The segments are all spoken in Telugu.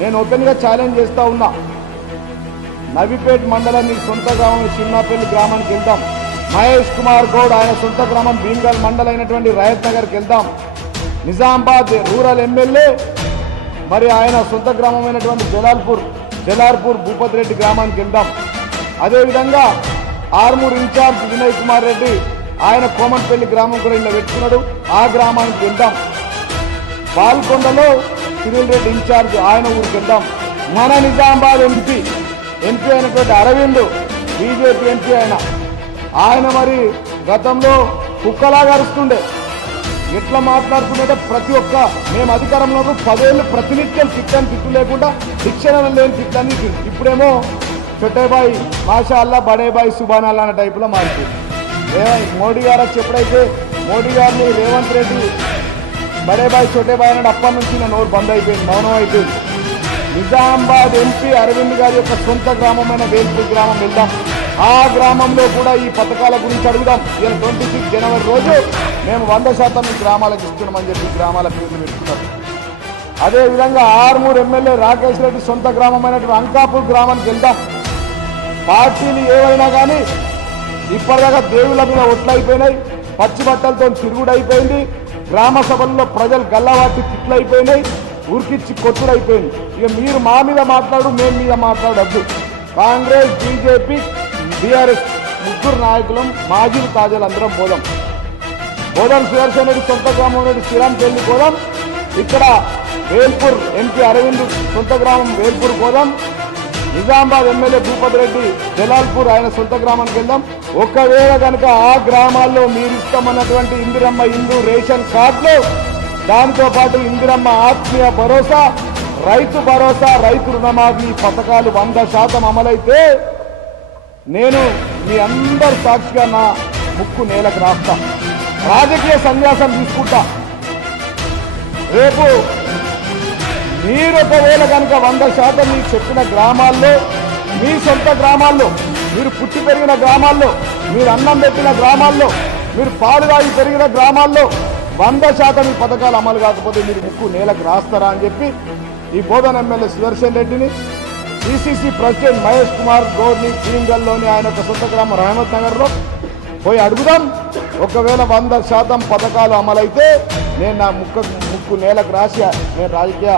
నేను ఓపెన్గా ఛాలెంజ్ చేస్తా ఉన్నా. నవిపేట్ మండలం నీ సొంత గ్రామం చిన్నపల్లి గ్రామానికి వెళ్దాం. మహేష్ కుమార్ గౌడ్ ఆయన సొంత గ్రామం భీమ్గల్ మండలం అయినటువంటి రయత్ నగర్కి వెళ్దాం. నిజామాబాద్ రూరల్ ఎమ్మెల్యే మరి ఆయన సొంత గ్రామమైనటువంటి జలార్పూర్ భూపతి రెడ్డి గ్రామానికి వెళ్దాం. అదేవిధంగా ఆర్మూర్ ఇన్ఛార్జ్ వినయ్ కుమార్ రెడ్డి ఆయన కోమన్పల్లి గ్రామం కూడా ఇలా పెట్టుకున్నాడు, ఆ గ్రామానికి వెళ్దాం. పాల్కొండలో సునీల్ రెడ్డి ఇన్ఛార్జ్ ఆయన ఊరికి వెళ్దాం. మన నిజామాబాద్ ఎంపీ అయినటువంటి అరవింద్ బీజేపీ ఎంపీ ఆయన మరి గతంలో కుక్కలాగా అరుస్తుండే, ఎట్లా మాట్లాడుతుండే ప్రతి ఒక్క మేము అధికారంలో 10 ఏళ్ళు ప్రతినిత్యం తిట్టు లేకుండా శిక్షణ లేని తిట్టని. ఇప్పుడేమో చొట్టేబాయి మాషా అల్లా బడేబాయి సుబానాల్లా అన్న టైపులో మారుతుంది. మోడీ గారు ఎప్పుడైతే మోడీ గారిని రేవంత్ రెడ్డి బడేబాయి చొట్టేబాయి అన్నాడు, అప్పటి నుంచి నా నోరు బంద్ అయిపోయింది, మౌనం అయిపోయింది. నిజామాబాద్ ఎంపీ అరవింద్ గారి యొక్క సొంత గ్రామమైన వేల్పూర్ గ్రామం వెళ్దాం. ఆ గ్రామంలో కూడా ఈ పథకాల గురించి అడుగుదాం. ఇలా 26 జనవరి రోజు మేము 100% ఈ గ్రామాలకు ఇస్తున్నామని చెప్పి గ్రామాల పేర్లు పెట్టుకున్నారు. అదేవిధంగా ఆర్మూర్ ఎమ్మెల్యే రాకేష్ రెడ్డి సొంత గ్రామమైనటువంటి అంకాపూర్ గ్రామానికి వెళ్దాం. పార్టీలు ఏవైనా కానీ ఇప్పటిదాకా దేవుళ్ళ మీద ఒట్లయిపోయినాయి, పచ్చి బట్టలతో తిరుగుడు అయిపోయింది, గ్రామ సభల్లో ప్రజలు గల్లవాటి తిట్లు అయిపోయినాయి, ఊరికిచ్చి కొట్టుడు అయిపోయింది. ఇక మీరు మా మీద మాట్లాడు, మేము మీద మాట్లాడద్దు. కాంగ్రెస్ బీజేపీ బీఆర్ఎస్ ముగ్గురు నాయకులం మాజీలు తాజాలు అందరం పోదాం. సుదర్శన్ రెడ్డి సొంత గ్రామం నుండి శ్రీరాంపల్లి పోదాం. ఇక్కడ వేల్పూర్ ఎంపీ అరవింద్ సొంత గ్రామం వేల్పూర్ పోదాం. నిజామాబాద్ ఎమ్మెల్యే భూపతి రెడ్డి జలాల్పూర్ ఆయన సొంత గ్రామానికి వెళ్దాం. ఒకవేళ కనుక ఆ గ్రామాల్లో మీరు ఇష్టమన్నటువంటి ఇందిరమ్మ హిందూ రేషన్ కార్డులు, దాంతో పాటు ఇందిరమ్మ ఆత్మీయ భరోసా, రైతు భరోసా, రైతు రుణమాఫీ పథకాలు 100% అమలైతే నేను మీ అందరి సాక్షిగా నా ముక్కు నేలకు రాస్తా, రాజకీయ సన్యాసం తీసుకుంటా. రేపు మీరు ఒకవేళ కనుక 100% మీకు చెప్పిన గ్రామాల్లో, మీ సొంత గ్రామాల్లో, మీరు పుట్టి పెరిగిన గ్రామాల్లో, మీరు అన్నం పెట్టిన గ్రామాల్లో, మీరు పాలు తాగి పెరిగిన గ్రామాల్లో 100% ఈ పథకాలు అమలు కాకపోతే మీరు ముక్కు నేలకు రాస్తారా అని చెప్పి ఈ బోధన ఎమ్మెల్యే సుదర్శన్ రెడ్డిని, పిసిసి ప్రెసిడెంట్ మహేష్ కుమార్ గౌడ్ని భీమ్గల్లోని ఆయన యొక్క సొంత గ్రామం రహమత్ నగర్లో పోయి అడుగుదాం. ఒకవేళ 100% పథకాలు అమలైతే నేను నా ముక్కు నేలకు రాసి నేను రాజకీయ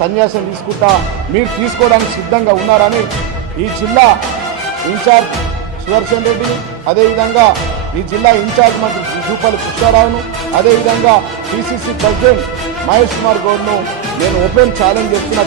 సన్యాసం తీసుకుంటా, మీరు తీసుకోవడానికి సిద్ధంగా ఉన్నారని ఈ జిల్లా ఇన్ఛార్జ్ సుదర్శన్ రెడ్డిని, అదేవిధంగా ఈ జిల్లా ఇన్ఛార్జ్ మంత్రి జూపల్లి కృష్ణారావును, అదేవిధంగా పిసిసి ప్రెసిడెంట్ మహేష్ కుమార్ గౌడ్ను నేను ఓపెన్ ఛాలెంజ్ చేస్తున్నా.